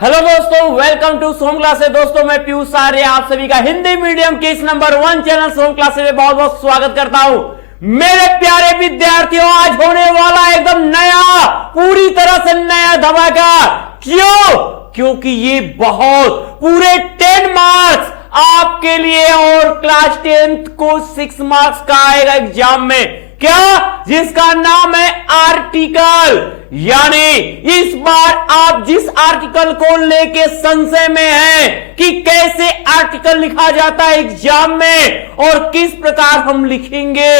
Hello दोस्तों, welcome to Som classes. दोस्तों मैं पीयूष आर्य आप सभी का हिंदी मीडियम के इस नंबर 1 चैनल सोम क्लासेस में बहुत बहुत स्वागत करता हूं। मेरे प्यारे विद्यार्थियों, आज होने वाला एकदम नया, पूरी तरह से नया धमाका। क्यों? क्योंकि ये बहुत पूरे 10 मार्क्स आपके लिए और क्लास 10th को 6 मार्क्स का आएगा एग्जाम में। क्या? जिसका नाम है आर्टिकल। यानी इस बार आप जिस आर्टिकल को लेके संशय में हैं कि कैसे आर्टिकल लिखा जाता है एग्जाम में और किस प्रकार हम लिखेंगे,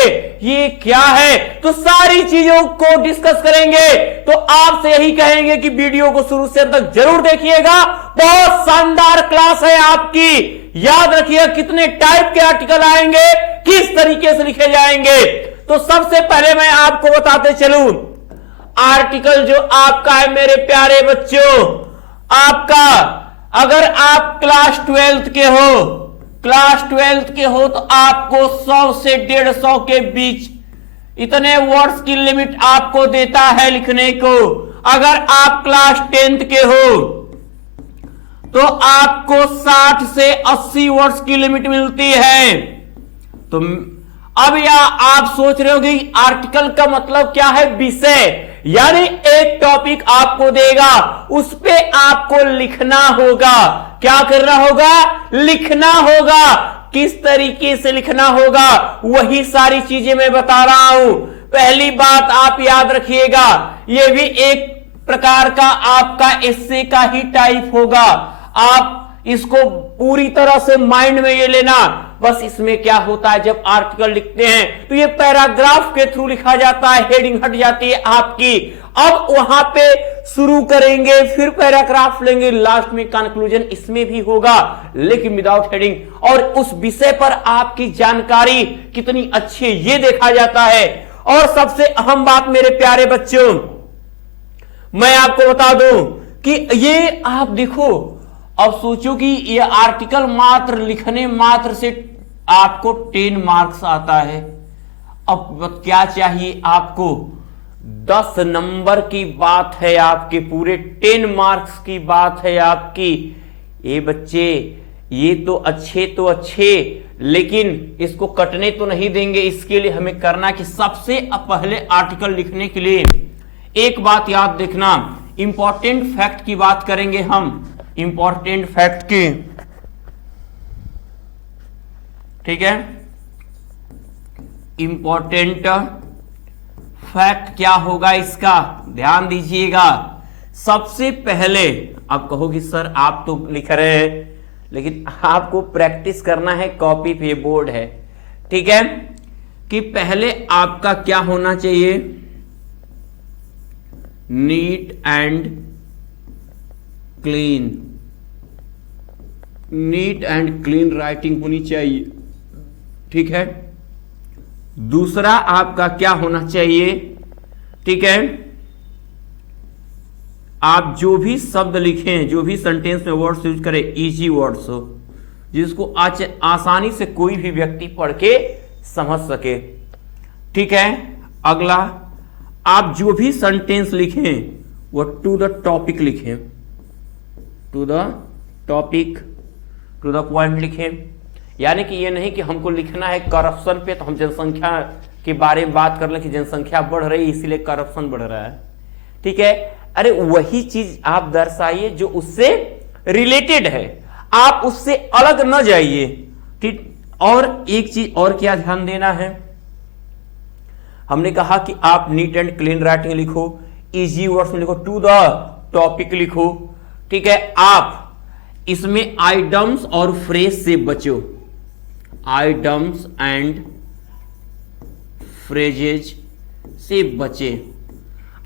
ये क्या है, तो सारी चीजों को डिस्कस करेंगे। तो आपसे यही कहेंगे कि वीडियो को शुरू से अंत तक जरूर देखिएगा। बहुत शानदार क्लास है आपकी। याद रखिए कितने टाइप के आर्टिकल आएंगे, किस तरीके से लिखे जाएंगे। तो सबसे पहले मैं आपको बताते चलूं, आर्टिकल जो आपका है मेरे प्यारे बच्चों, आपका अगर आप क्लास 12th के हो तो आपको 100 से 150 के बीच इतने वर्ड्स की लिमिट आपको देता है लिखने को। अगर आप क्लास 10th के हो तो आपको 60 से 80 वर्ड्स की लिमिट मिलती है। तो अब आप सोच रहे हो कि आर्टिकल का मतलब क्या है? विषय। यानी एक टॉपिक आपको देगा, उस पे आपको लिखना होगा। क्या करना होगा? लिखना होगा। किस तरीके से लिखना होगा, वही सारी चीजें मैं बता रहा हूं। पहली बात आप याद रखिएगा, यह भी एक प्रकार का आपका एस्से का ही टाइप होगा। आप इसको पूरी तरह से माइंड में ये लेना। बस इसमें क्या होता है, जब आर्टिकल लिखते हैं तो ये पैराग्राफ के थ्रू लिखा जाता है, हेडिंग हट जाती है आपकी। अब वहां पे शुरू करेंगे, फिर पैराग्राफ लेंगे, लास्ट में कंक्लूजन इसमें भी होगा, लेकिन विदाउट हेडिंग। और उस विषय पर आपकी जानकारी कितनी अच्छी है ये देखा जाता है। और सबसे अहम बात मेरे प्यारे बच्चों, मैं आपको बता दूं कि ये आप देखो, अब सोचो कि ये आर्टिकल मात्र लिखने मात्र से आपको 10 मार्क्स आता है। अब क्या चाहिए आपको? 10 नंबर की बात है आपके, पूरे 10 मार्क्स की बात है आपकी। ये बच्चे ये तो अच्छे, लेकिन इसको कटने तो नहीं देंगे। इसके लिए हमें करना कि सबसे पहले आर्टिकल लिखने के लिए एक बात याद देखना, इंपॉर्टेंट फैक्ट की बात करेंगे हम। इंपॉर्टेंट फैक्ट की, ठीक है। इंपॉर्टेंट फैक्ट क्या होगा इसका, ध्यान दीजिएगा। सबसे पहले आप कहोगे सर आप तो लिख रहे हैं, लेकिन आपको प्रैक्टिस करना है, कॉपी पे बोर्ड है, ठीक है। कि पहले आपका क्या होना चाहिए, नीट एंड क्लीन राइटिंग होनी चाहिए, ठीक है। दूसरा आपका क्या होना चाहिए, ठीक है, आप जो भी शब्द लिखें, जो भी सेंटेंस में वर्ड्स यूज करें, इजी वर्ड्स हो, जिसको आसानी से कोई भी व्यक्ति पढ़ के समझ सके, ठीक है। अगला, आप जो भी सेंटेंस लिखें वो टू द टॉपिक लिखें, to the topic, to the point लिखें। यानी कि ये नहीं कि हमको लिखना है करप्शन पे, तो हम जनसंख्या के बारे में बात कर लें कि जनसंख्या बढ़ रही है इसीलिए करप्शन बढ़ रहा है, ठीक है। अरे वही चीज आप दर्शाइए जो उससे रिलेटेड है, आप उससे अलग न जाइए, ठीक। और एक चीज और क्या ध्यान देना है, हमने कहा कि आप नीट एंड क्लीन राइटिंग लिखो, इजी वर्ड्स में लिखो, टू द टॉपिक लिखो, ठीक है। आप इसमें आइटम्स और फ्रेज से बचो, आइटम्स एंड फ्रेजेज से बचे।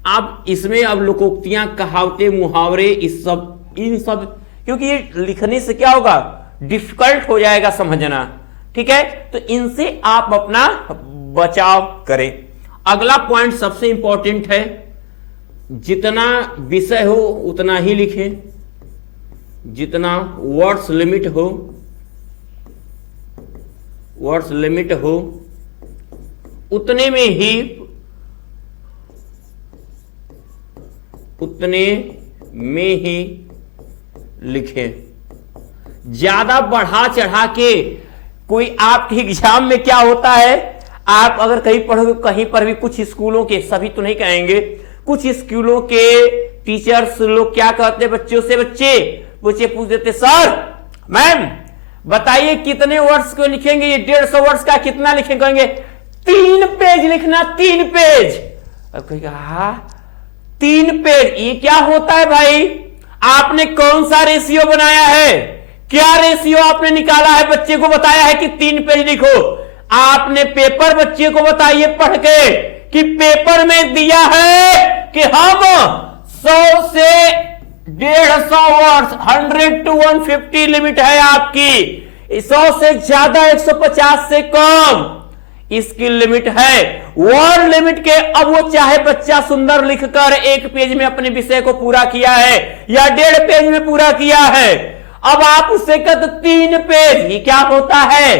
आप इसमें अब लोकोक्तियां, कहावतें, मुहावरे, इन सब, क्योंकि ये लिखने से क्या होगा, डिफिकल्ट हो जाएगा समझना, ठीक है। तो इनसे आप अपना बचाव करें। अगला पॉइंट सबसे इंपॉर्टेंट है, जितना विषय हो उतना ही लिखें, जितना वर्ड्स लिमिट हो उतने में ही लिखें। ज्यादा बढ़ा चढ़ा के कोई आपके एग्जाम में क्या होता है, आप अगर कहीं पढ़ोगे, कहीं पर भी कुछ स्कूलों के, सभी तो नहीं कहेंगे, कुछ स्कूलों के टीचर्स लोग क्या कहते हैं बच्चों से, बच्चे पूछ देते सर मैम बताइए कितने वर्ड्स को लिखेंगे, ये 150 वर्ड्स का कितना लिखेंगे, कहेंगे 3 पेज लिखना, 3 पेज। अब कहेगा हाँ 3 पेज, ये क्या होता है भाई, आपने कौन सा रेशियो बनाया है, क्या रेशियो आपने निकाला है, बच्चे को बताया है कि 3 पेज लिखो, आपने पेपर बच्चे को बताइए पढ़ के कि पेपर में दिया है कि हम 100 से 150 वर्ड्स, 100 to 150 लिमिट है आपकी, 100 से ज्यादा 150 से कम इसकी लिमिट है, वर्ड लिमिट के। अब वो चाहे बच्चा सुंदर लिखकर 1 पेज में अपने विषय को पूरा किया है या 1.5 पेज में पूरा किया है, अब आप उससे कहते 3 पेज, ये क्या होता है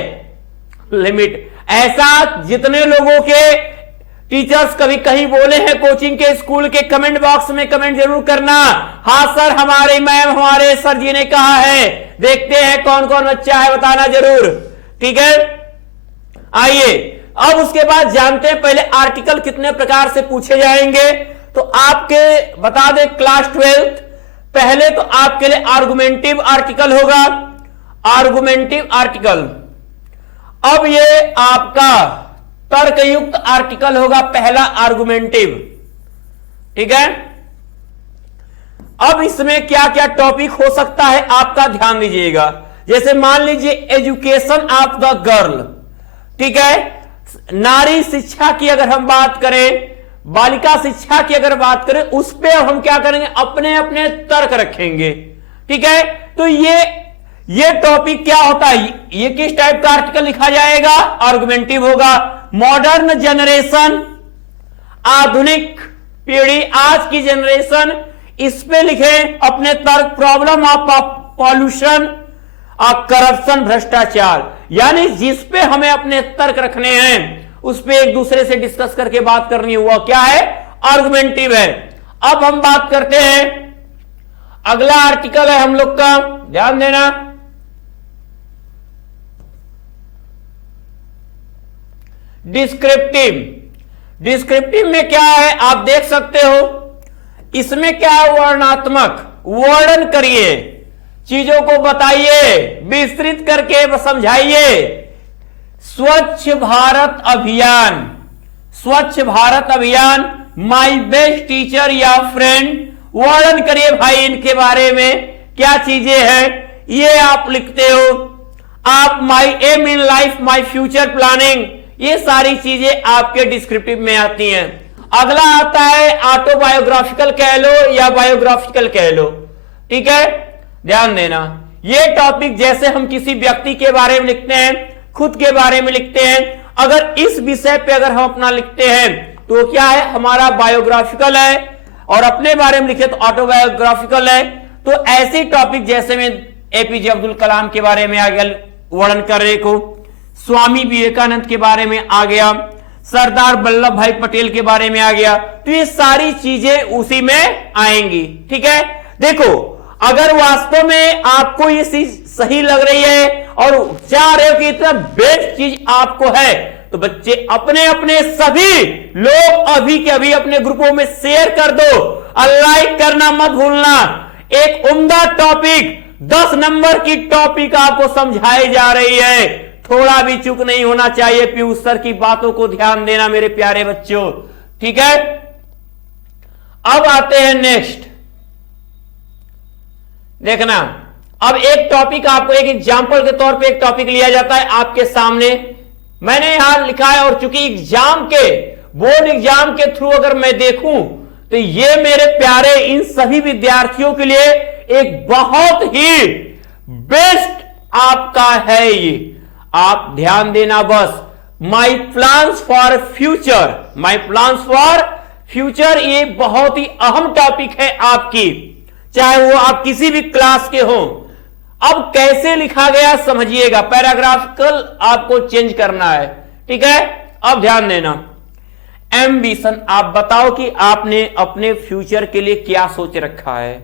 लिमिट। ऐसा जितने लोगों के टीचर्स कभी कहीं बोले हैं कोचिंग के, स्कूल के, कमेंट बॉक्स में कमेंट जरूर करना, हाँ सर हमारे मैम हमारे सर जी ने कहा है, देखते हैं कौन कौन बच्चा है, बताना जरूर, ठीक है। आइए अब उसके बाद जानते हैं पहले आर्टिकल कितने प्रकार से पूछे जाएंगे। तो आपके बता दें क्लास 12th, पहले तो आपके लिए आर्गुमेंटिव आर्टिकल होगा, आर्गुमेंटिव आर्टिकल। अब ये आपका तर्कयुक्त आर्टिकल होगा, पहला आर्गुमेंटिव, ठीक है। अब इसमें क्या क्या टॉपिक हो सकता है आपका ध्यान दीजिएगा, जैसे मान लीजिए एजुकेशन ऑफ द गर्ल, ठीक है, नारी शिक्षा की अगर हम बात करें, बालिका शिक्षा की अगर बात करें, उस पे हम क्या करेंगे, अपने अपने तर्क रखेंगे, ठीक है। तो ये टॉपिक क्या होता है, ये किस टाइप का आर्टिकल लिखा जाएगा, आर्गुमेंटिव होगा। मॉडर्न जनरेशन, आधुनिक पीढ़ी, आज की जनरेशन, इस पे लिखें अपने तर्क। प्रॉब्लम ऑफ पॉल्यूशन और करप्शन, भ्रष्टाचार, यानी जिस पे हमें अपने तर्क रखने हैं उस पे एक दूसरे से डिस्कस करके बात करनी, हुआ क्या है, आर्गुमेंटिव है। अब हम बात करते हैं, अगला आर्टिकल है हम लोग का, ध्यान देना, डिस्क्रिप्टिव। डिस्क्रिप्टिव में क्या है आप देख सकते हो, इसमें क्या है, वर्णनात्मक, वर्णन करिए, चीजों को बताइए, विस्तृत करके समझाइए। स्वच्छ भारत अभियान, स्वच्छ भारत अभियान, माय बेस्ट टीचर या फ्रेंड, वर्णन करिए भाई इनके बारे में क्या चीजें हैं, ये आप लिखते हो। आप my aim in life, my future planning, ये सारी चीजें आपके डिस्क्रिप्टिव में आती हैं। अगला आता है ऑटोबायोग्राफिकल कह लो या बायोग्राफिकल कह लो, ठीक है, ध्यान देना। ये टॉपिक जैसे हम किसी व्यक्ति के बारे में लिखते हैं, खुद के बारे में लिखते हैं, अगर इस विषय पे अगर हम अपना लिखते हैं तो क्या है, हमारा बायोग्राफिकल है, और अपने बारे में लिखे तो ऑटोबायोग्राफिकल है। तो ऐसे टॉपिक जैसे में एपीजे अब्दुल कलाम के बारे में आ गया वर्णन करने को, स्वामी विवेकानंद के बारे में आ गया, सरदार वल्लभ भाई पटेल के बारे में आ गया, तो ये सारी चीजें उसी में आएंगी, ठीक है। देखो अगर वास्तव में आपको ये चीज सही लग रही है और चाह रहे हो कि इतना बेस्ट चीज आपको है, तो बच्चे अपने अपने सभी लोग अभी के अभी अपने ग्रुपों में शेयर कर दो, और लाइक करना मत भूलना। एक उम्दा टॉपिक, 10 नंबर की टॉपिक आपको समझाई जा रही है, थोड़ा भी चूक नहीं होना चाहिए। पीयूष सर की बातों को ध्यान देना मेरे प्यारे बच्चों, ठीक है। अब आते हैं नेक्स्ट, देखना, अब एक टॉपिक आपको एक एग्जाम्पल के तौर पे एक टॉपिक लिया जाता है आपके सामने, मैंने यहां लिखा है, और चूंकि एग्जाम के, बोर्ड एग्जाम के थ्रू अगर मैं देखूं तो ये मेरे प्यारे इन सभी विद्यार्थियों के लिए एक बहुत ही बेस्ट आपका है। ये आप ध्यान देना बस, my plans for future, my plans for future, ये बहुत ही अहम टॉपिक है आपकी, चाहे वो आप किसी भी क्लास के हो। अब कैसे लिखा गया समझिएगा, पैराग्राफिकल आपको चेंज करना है, ठीक है। अब ध्यान देना, एम्बिशन, आप बताओ कि आपने अपने फ्यूचर के लिए क्या सोच रखा है,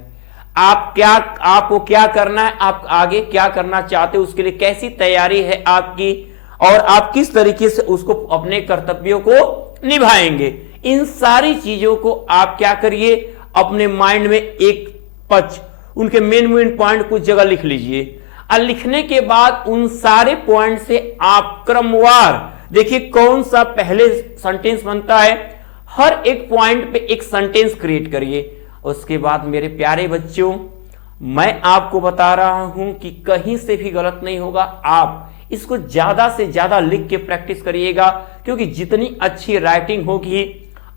आपको क्या करना है, आप आगे क्या करना चाहते हो, उसके लिए कैसी तैयारी है आपकी, और आप किस तरीके से उसको अपने कर्तव्यों को निभाएंगे। इन सारी चीजों को आप क्या करिए, अपने माइंड में एक पच उनके मेन पॉइंट कुछ जगह लिख लीजिए, और लिखने के बाद उन सारे पॉइंट से आप क्रमवार देखिए कौन सा पहले सेंटेंस बनता है, हर एक पॉइंट पे एक सेंटेंस क्रिएट करिए। उसके बाद मेरे प्यारे बच्चों, मैं आपको बता रहा हूं कि कहीं से भी गलत नहीं होगा, आप इसको ज्यादा से ज्यादा लिख के प्रैक्टिस करिएगा, क्योंकि जितनी अच्छी राइटिंग होगी,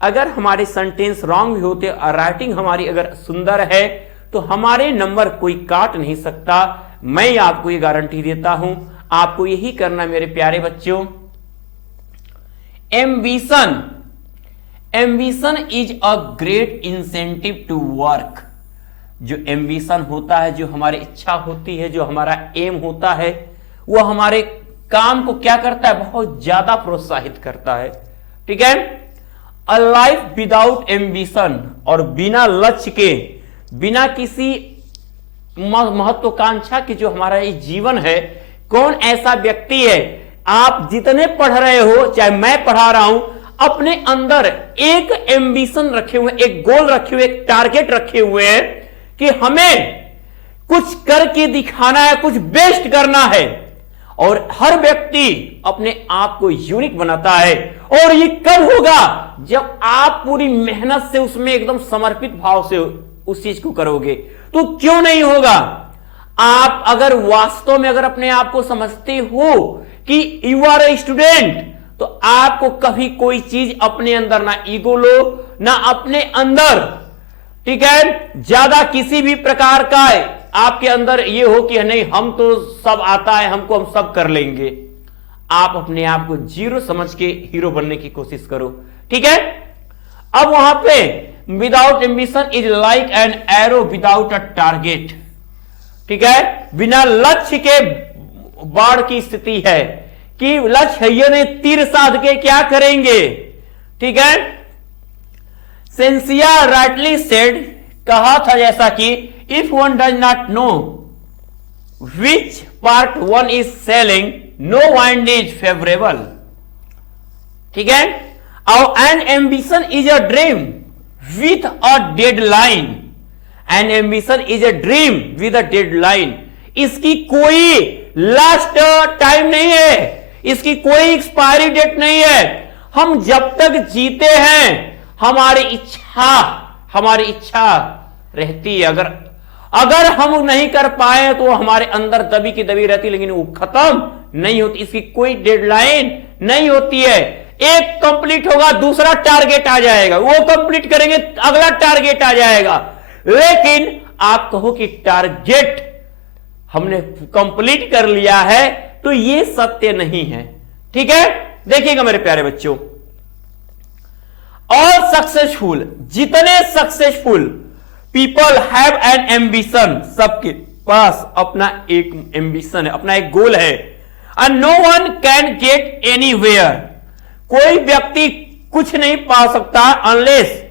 अगर हमारे सेंटेंस रॉन्ग भी होते और राइटिंग हमारी अगर सुंदर है तो हमारे नंबर कोई काट नहीं सकता। मैं आपको ये गारंटी देता हूं, आपको यही करना मेरे प्यारे बच्चों। Ambition is a great incentive to work. जो एम्बिशन होता है, जो हमारी इच्छा होती है, जो हमारा एम होता है, वो हमारे काम को क्या करता है, बहुत ज्यादा प्रोत्साहित करता है। ठीक है, अ लाइफ विदाउट एम्बिशन, और बिना लक्ष्य के, बिना किसी महत्वाकांक्षा के जो हमारा ये जीवन है, कौन ऐसा व्यक्ति है, आप जितने पढ़ रहे हो, चाहे मैं पढ़ा रहा हूं, अपने अंदर एक एम्बिशन रखे हुए, एक गोल रखे हुए, एक टारगेट रखे हुए हैं कि हमें कुछ करके दिखाना है, कुछ बेस्ट करना है। और हर व्यक्ति अपने आप को यूनिक बनाता है, और ये कब होगा, जब आप पूरी मेहनत से उसमें एकदम समर्पित भाव से उस चीज को करोगे। तो क्यों नहीं होगा, आप अगर वास्तव में अगर अपने आप को समझते हो कि यू आर ए स्टूडेंट, तो आपको कभी कोई चीज अपने अंदर ना ईगो लो, ना अपने अंदर, ठीक है, ज्यादा किसी भी प्रकार का आपके अंदर ये हो कि नहीं हम तो सब आता है हमको, हम सब कर लेंगे। आप अपने आप को जीरो समझ के हीरो बनने की कोशिश करो। ठीक है, अब वहां पे without ambition is like an arrow without a target. ठीक है, बिना लक्ष्य के बाढ़ की स्थिति है कि लक्ष्य है ने तीर साध के क्या करेंगे। ठीक है, सेंसिया राइटली सेड, कहा था जैसा कि if one does not know which part one is sailing, no wind is favourable. ठीक है, an ambition is a dream with a deadline, an ambition is a dream with a deadline. इसकी कोई last time नहीं है, इसकी कोई expiry date नहीं है। हम जब तक जीते हैं हमारी इच्छा रहती है। अगर हम नहीं कर पाए तो हमारे अंदर दबी की दबी रहती, लेकिन वो खत्म नहीं होती, इसकी कोई डेडलाइन नहीं होती है। एक कंप्लीट होगा, दूसरा टारगेट आ जाएगा, वो कंप्लीट करेंगे, अगला टारगेट आ जाएगा। लेकिन आप कहो कि टारगेट हमने कंप्लीट कर लिया है, तो ये सत्य नहीं है। ठीक है, देखिएगा मेरे प्यारे बच्चों, और सक्सेसफुल, जितने successful people have an ambition, सबके पास अपना एक एम्बिशन है, अपना एक गोल है। And no one can get anywhere, कोई व्यक्ति कुछ नहीं पा सकता unless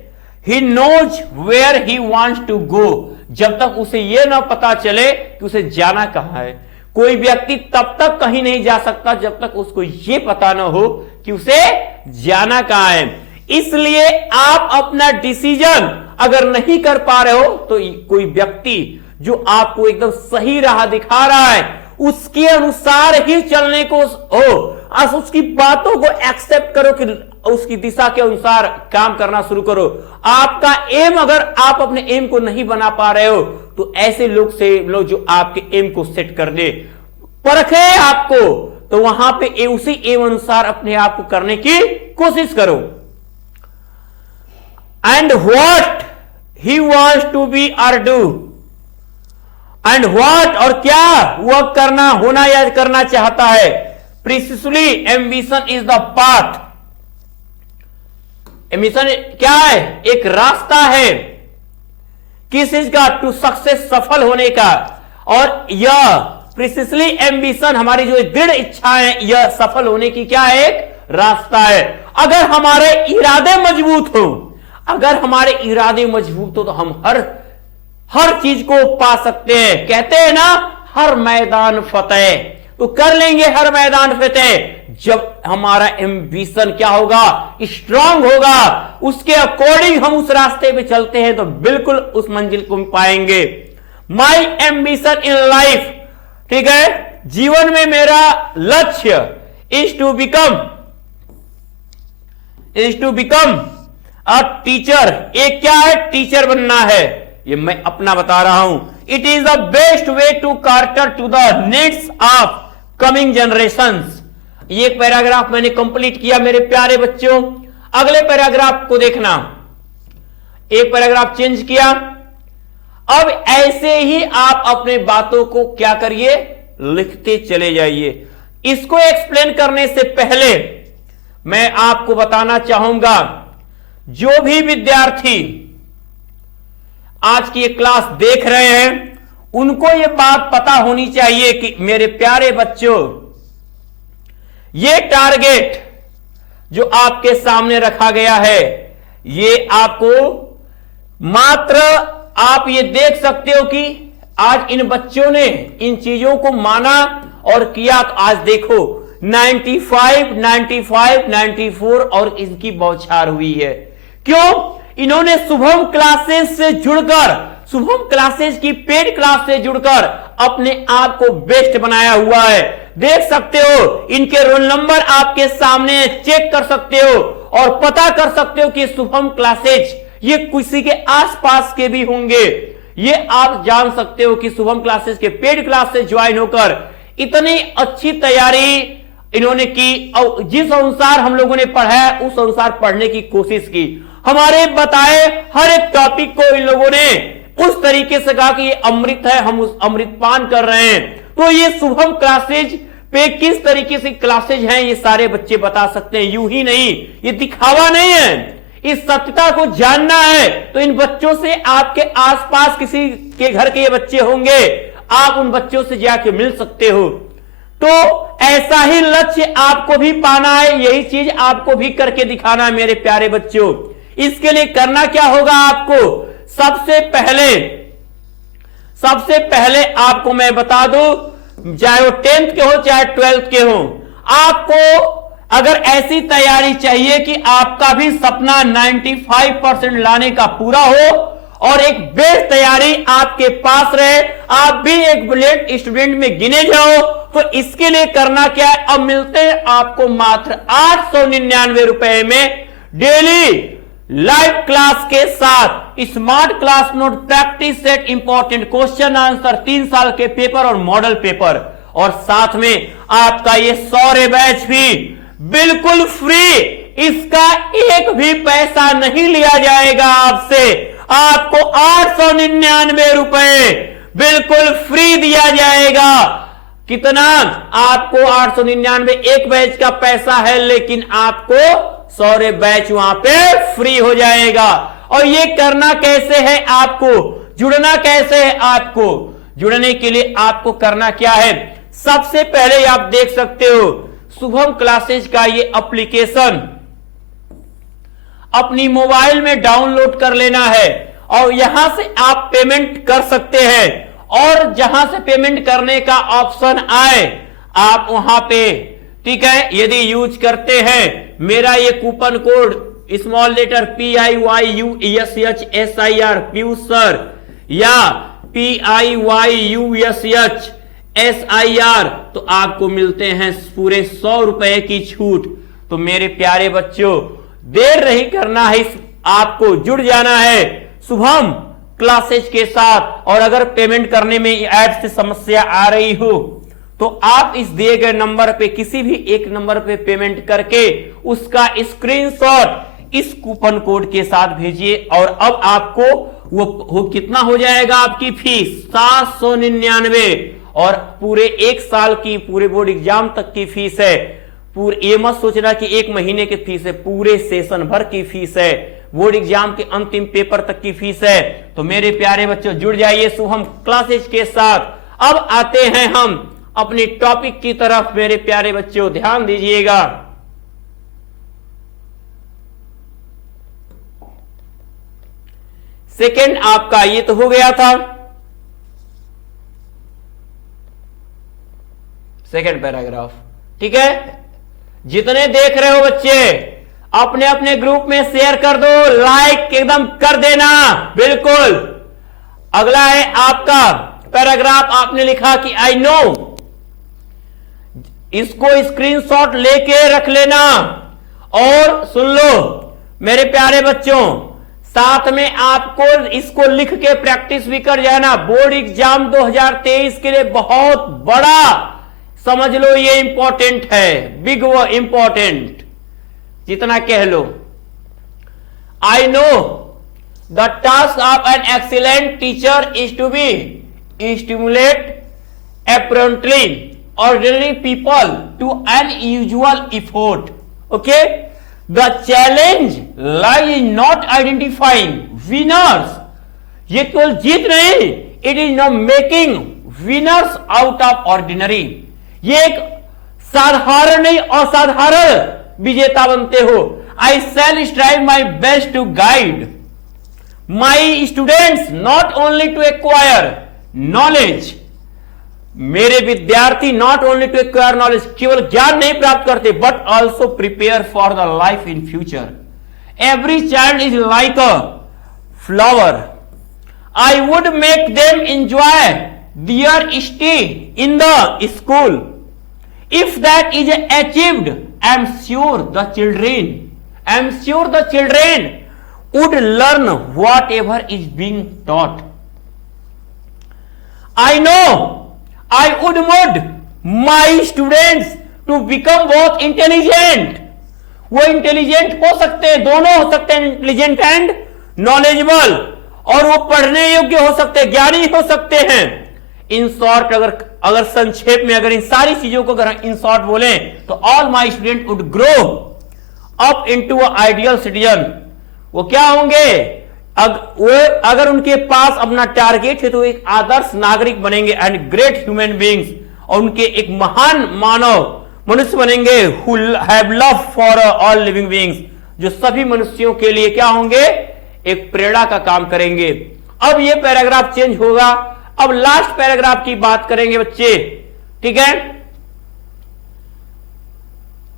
he knows where he wants to go, जब तक उसे यह ना पता चले कि उसे जाना कहां है। कोई व्यक्ति तब तक कहीं नहीं जा सकता जब तक उसको यह पता ना हो कि उसे जाना कहां है। इसलिए आप अपना डिसीजन अगर नहीं कर पा रहे हो, तो कोई व्यक्ति जो आपको एकदम सही राह दिखा रहा है, उसके अनुसार ही चलने को हो, उसकी बातों को एक्सेप्ट करो कि उसकी दिशा के अनुसार काम करना शुरू करो। आपका एम, अगर आप अपने एम को नहीं बना पा रहे हो, तो ऐसे लोग जो आपके एम को सेट कर दे, परखे आपको, तो वहां पे उसी एम अनुसार अपने आप को करने की कोशिश करो। And what he wants to be or do, and what, और क्या वह करना, होना या करना चाहता है। Precisely ambition is the path, ambition क्या है, एक रास्ता है किस चीज का, टू सक्सेस, सफल होने का। और यह प्रीसिसली एम्बिशन, हमारी जो दृढ़ इच्छा है, यह सफल होने की क्या है, एक रास्ता है। अगर हमारे इरादे मजबूत हो, अगर हमारे इरादे मजबूत हो, तो हम हर चीज को पा सकते हैं। कहते हैं ना, हर मैदान फतेह, तो कर लेंगे हर मैदान फतेह जब हमारा एम्बिशन क्या होगा, स्ट्रांग होगा। उसके अकॉर्डिंग हम उस रास्ते पे चलते हैं तो बिल्कुल उस मंजिल को पाएंगे। माई एम्बिशन इन लाइफ, ठीक है, जीवन में मेरा लक्ष्य is to become a teacher. एक क्या है, टीचर बनना है, ये मैं अपना बता रहा हूं। It is the best way to cater to the needs of coming generations. ये पैराग्राफ मैंने कंप्लीट किया मेरे प्यारे बच्चों। अगले पैराग्राफ को देखना, एक पैराग्राफ चेंज किया। अब ऐसे ही आप अपने बातों को क्या करिए, लिखते चले जाइए। इसको एक्सप्लेन करने से पहले मैं आपको बताना चाहूंगा, जो भी विद्यार्थी आज की ये क्लास देख रहे हैं उनको ये बात पता होनी चाहिए कि मेरे प्यारे बच्चों, ये टारगेट जो आपके सामने रखा गया है, ये आपको मात्र आप ये देख सकते हो कि आज इन बच्चों ने इन चीजों को माना और किया। तो आज देखो 95, 95, 94 और इनकी बौछार हुई है। क्यों? इन्होंने शुभम क्लासेस से जुड़कर, शुभम क्लासेस की पेड क्लास से जुड़कर अपने आप को बेस्ट बनाया हुआ है। देख सकते हो, इनके रोल नंबर आपके सामने चेक कर सकते हो और पता कर सकते हो कि शुभम क्लासेस ये किसी के आसपास के भी होंगे। ये आप जान सकते हो कि शुभम क्लासेस के पेड क्लास से ज्वाइन होकर इतनी अच्छी तैयारी इन्होंने की और जिस अनुसार हम लोगों ने पढ़ा है उस अनुसार पढ़ने की कोशिश की। हमारे बताए हर एक टॉपिक को इन लोगों ने उस तरीके से कहा कि ये अमृत है, हम उस अमृत पान कर रहे हैं। तो ये शुभम क्लासेज पे किस तरीके से क्लासेज हैं ये सारे बच्चे बता सकते हैं। यूं ही नहीं, ये दिखावा नहीं है, इस सत्यता को जानना है। तो इन बच्चों से, आपके आसपास किसी के घर के ये बच्चे होंगे, आप उन बच्चों से जाके मिल सकते हो। तो ऐसा ही लक्ष्य आपको भी पाना है, यही चीज आपको भी करके दिखाना है मेरे प्यारे बच्चों। इसके लिए करना क्या होगा आपको, सबसे पहले आपको मैं बता दूं, चाहे वो 10th के हो चाहे 12th के हो, आपको अगर ऐसी तैयारी चाहिए कि आपका भी सपना 95% लाने का पूरा हो और एक बेस्ट तैयारी आपके पास रहे, आप भी एक ब्रिलियंट स्टूडेंट में गिने जाओ, तो इसके लिए करना क्या है। अब मिलते हैं आपको मात्र 899 रुपए में डेली लाइव क्लास के साथ smart class note, practice set, important question answer, 3 साल के पेपर और मॉडल पेपर, और साथ में आपका ये सौर्य बैच भी बिल्कुल फ्री। इसका एक भी पैसा नहीं लिया जाएगा आपसे, आपको 899 रुपए बिल्कुल फ्री दिया जाएगा। कितना? आपको 899 एक बैच का पैसा है, लेकिन आपको सौर्य बैच वहां पे फ्री हो जाएगा। और ये करना कैसे है, आपको जुड़ना कैसे है, आपको जुड़ने के लिए आपको करना क्या है, सबसे पहले आप देख सकते हो शुभम क्लासेस का ये एप्लीकेशन अपनी मोबाइल में डाउनलोड कर लेना है और यहां से आप पेमेंट कर सकते हैं। और जहां से पेमेंट करने का ऑप्शन आए आप वहां पे, ठीक है, यदि यूज करते हैं मेरा ये coupon code small letter PIYUSHSIR Piyush sir या PIYUSHSIR, तो आपको मिलते हैं पूरे 100 रुपए की छूट। तो मेरे प्यारे बच्चों, देर नहीं करना है, आपको जुड़ जाना है शुभम क्लासेज के साथ। और अगर पेमेंट करने में ऐड से समस्या आ रही हो तो आप इस दिए गए नंबर पे किसी भी एक नंबर पे पेमेंट करके उसका स्क्रीनशॉट इस कूपन कोड के साथ भेजिए। और अब आपको वो कितना हो जाएगा, आपकी फीस 799 और पूरे 1 साल की, पूरे बोर्ड एग्जाम तक की फीस है। ये मत सोचना कि 1 महीने की फीस है, पूरे सेशन भर की फीस है, बोर्ड एग्जाम के अंतिम पेपर तक की फीस है। तो मेरे प्यारे बच्चों, जुड़ जाइए शुभम क्लासेज के साथ। अब आते हैं हम अपने टॉपिक की तरफ। मेरे प्यारे बच्चों, ध्यान दीजिएगा। सेकेंड आपका ये तो हो गया था, सेकेंड पैराग्राफ। ठीक है, जितने देख रहे हो बच्चे अपने अपने ग्रुप में शेयर कर दो, लाइक एकदम कर देना, बिल्कुल। अगला है आपका पैराग्राफ, आपने लिखा कि आई नो, इसको स्क्रीनशॉट लेके रख लेना। और सुन लो मेरे प्यारे बच्चों, साथ में आपको इसको लिख के प्रैक्टिस भी कर जाना। बोर्ड एग्जाम 2023 के लिए बहुत बड़ा, समझ लो ये इंपॉर्टेंट है, बिग वो इंपॉर्टेंट, जितना कह लो। I know the task of an excellent teacher is to be stimulate apparently ordinary people to unusual effort. Okay, the challenge lies in not identifying winners. ये केवल जीत नहीं, it is not making winners out of ordinary. ये एक साधारण नहीं असाधारण विजेता बनते हो। I shall strive my best to guide my students not only to acquire knowledge. मेरे विद्यार्थी not only to acquire knowledge, केवल ज्ञान नहीं प्राप्त करते, but also prepare for the life in future. Every child is like a flower. I would make them enjoy their stay in the school. If that is achieved, I am sure the children would learn whatever is being taught. I know I would mold my students to become both intelligent. वो intelligent हो सकते हैं, दोनों हो सकते हैं, intelligent and knowledgeable, और वो पढ़ने योग्य हो सकते हैं, ज्ञानी हो सकते हैं। इन शॉर्ट, अगर संक्षेप में अगर इन सारी चीजों को अगर इन शॉर्ट बोले तो all my student would grow up into a ideal citizen. वो क्या होंगे? अगर उनके पास अपना टारगेट है तो एक आदर्श नागरिक बनेंगे एंड ग्रेट ह्यूमन बीइंग्स, और उनके एक महान मानव मनुष्य बनेंगे who have love for all living beings, जो सभी मनुष्यों के लिए क्या होंगे? एक प्रेरणा का काम करेंगे। अब ये पैराग्राफ चेंज होगा, अब लास्ट पैराग्राफ की बात करेंगे बच्चे। ठीक है,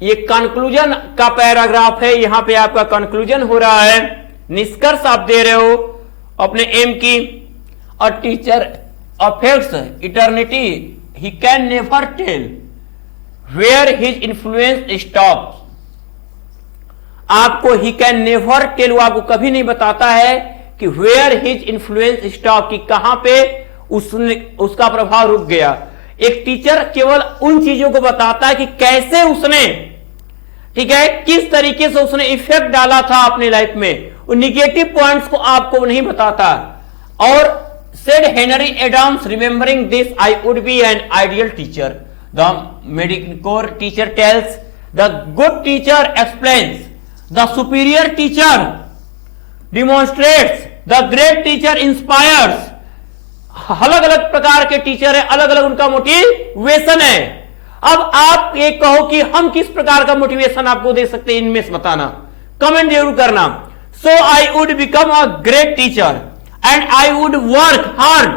ये कंक्लूजन का पैराग्राफ है, यहां पे आपका कंक्लूजन हो रहा है, निष्कर्ष आप दे रहे हो अपने एम की। A teacher affects eternity, he can never tell where his influence stops. आपको ही कैन नेवर टेल, वो आपको कभी नहीं बताता है कि वेयर हिज इन्फ्लुएंस स्टॉप, कि कहां पे उसका प्रभाव रुक गया। एक टीचर केवल उन चीजों को बताता है कि कैसे उसने, ठीक है, किस तरीके से उसने इफेक्ट डाला था अपनी लाइफ में, वो निगेटिव पॉइंट्स को आपको नहीं बताता। और said Henry Adams, remembering this I would be an ideal teacher. The mediocre teacher tells, the good teacher explains, the superior teacher demonstrates, the great teacher inspires. अलग अलग प्रकार के टीचर है, अलग अलग उनका मोटिवेशन है। अब आप ये कहो कि हम किस प्रकार का मोटिवेशन आपको दे सकते हैं, इनमें से बताना, कमेंट जरूर करना। So I would become a great teacher and I would work hard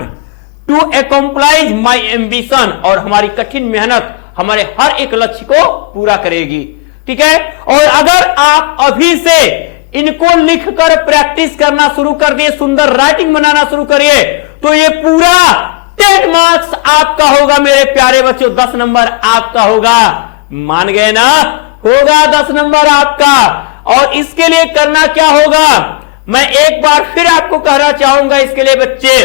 to accomplish my ambition, और हमारी कठिन मेहनत हमारे हर एक लक्ष्य को पूरा करेगी। ठीक है, और अगर आप अभी से इनको लिखकर प्रैक्टिस करना शुरू कर दिए, सुंदर राइटिंग बनाना शुरू करिए, तो ये पूरा 10 मार्क्स आपका होगा मेरे प्यारे बच्चों, 10 नंबर आपका होगा। मान गए ना? होगा 10 नंबर आपका। और इसके लिए करना क्या होगा, मैं एक बार फिर आपको कहना चाहूंगा, इसके लिए बच्चे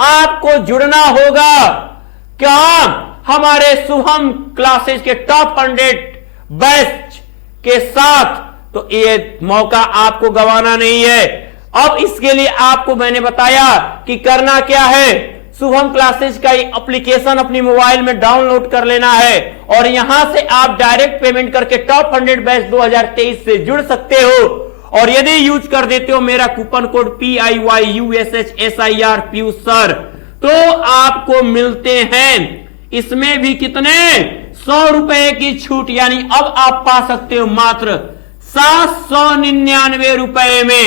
आपको जुड़ना होगा क्या, हमारे शुभम क्लासेस के टॉप 100 बैच के साथ। तो ये मौका आपको गंवाना नहीं है। अब इसके लिए आपको मैंने बताया कि करना क्या है, शुभम क्लासेस का एप्लीकेशन अपनी मोबाइल में डाउनलोड कर लेना है, और यहां से आप डायरेक्ट पेमेंट करके टॉप 100 बैच 2023 से जुड़ सकते हो। और यदि यूज कर देते हो मेरा coupon code PIYUSHSIR Piyush sir, तो आपको मिलते हैं इसमें भी कितने 100 रुपए की छूट, यानी अब आप पा सकते हो मात्र 799 रुपए में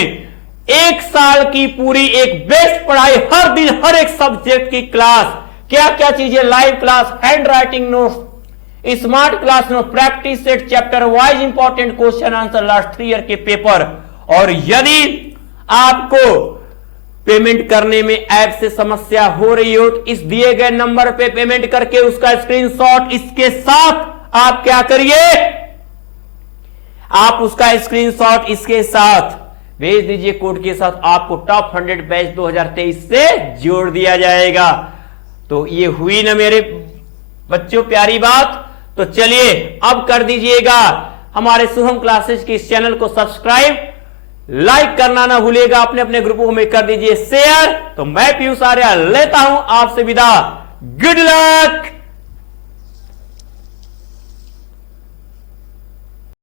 एक साल की पूरी एक बेस्ट पढ़ाई, हर दिन हर एक सब्जेक्ट की क्लास, क्या क्या चीजें, live class, hand writing notes, smart class note, practice set, chapter wise important question answer, last 3 year के पेपर। और यदि आपको पेमेंट करने में ऐप से समस्या हो रही हो तो इस दिए गए नंबर पे पेमेंट करके उसका स्क्रीनशॉट इसके साथ आप क्या करिए, आप उसका स्क्रीनशॉट इसके साथ भेज दीजिए, कोड के साथ आपको टॉप 100 बैच 2023 से जोड़ दिया जाएगा। तो ये हुई ना मेरे बच्चों प्यारी बात। तो चलिए अब कर दीजिएगा हमारे शुभम क्लासेस के इस चैनल को सब्सक्राइब, लाइक करना ना भूलिएगा, अपने अपने ग्रुपों में कर दीजिए शेयर। तो मैं पीयूष आर्या लेता हूं आपसे विदा, गुड लक।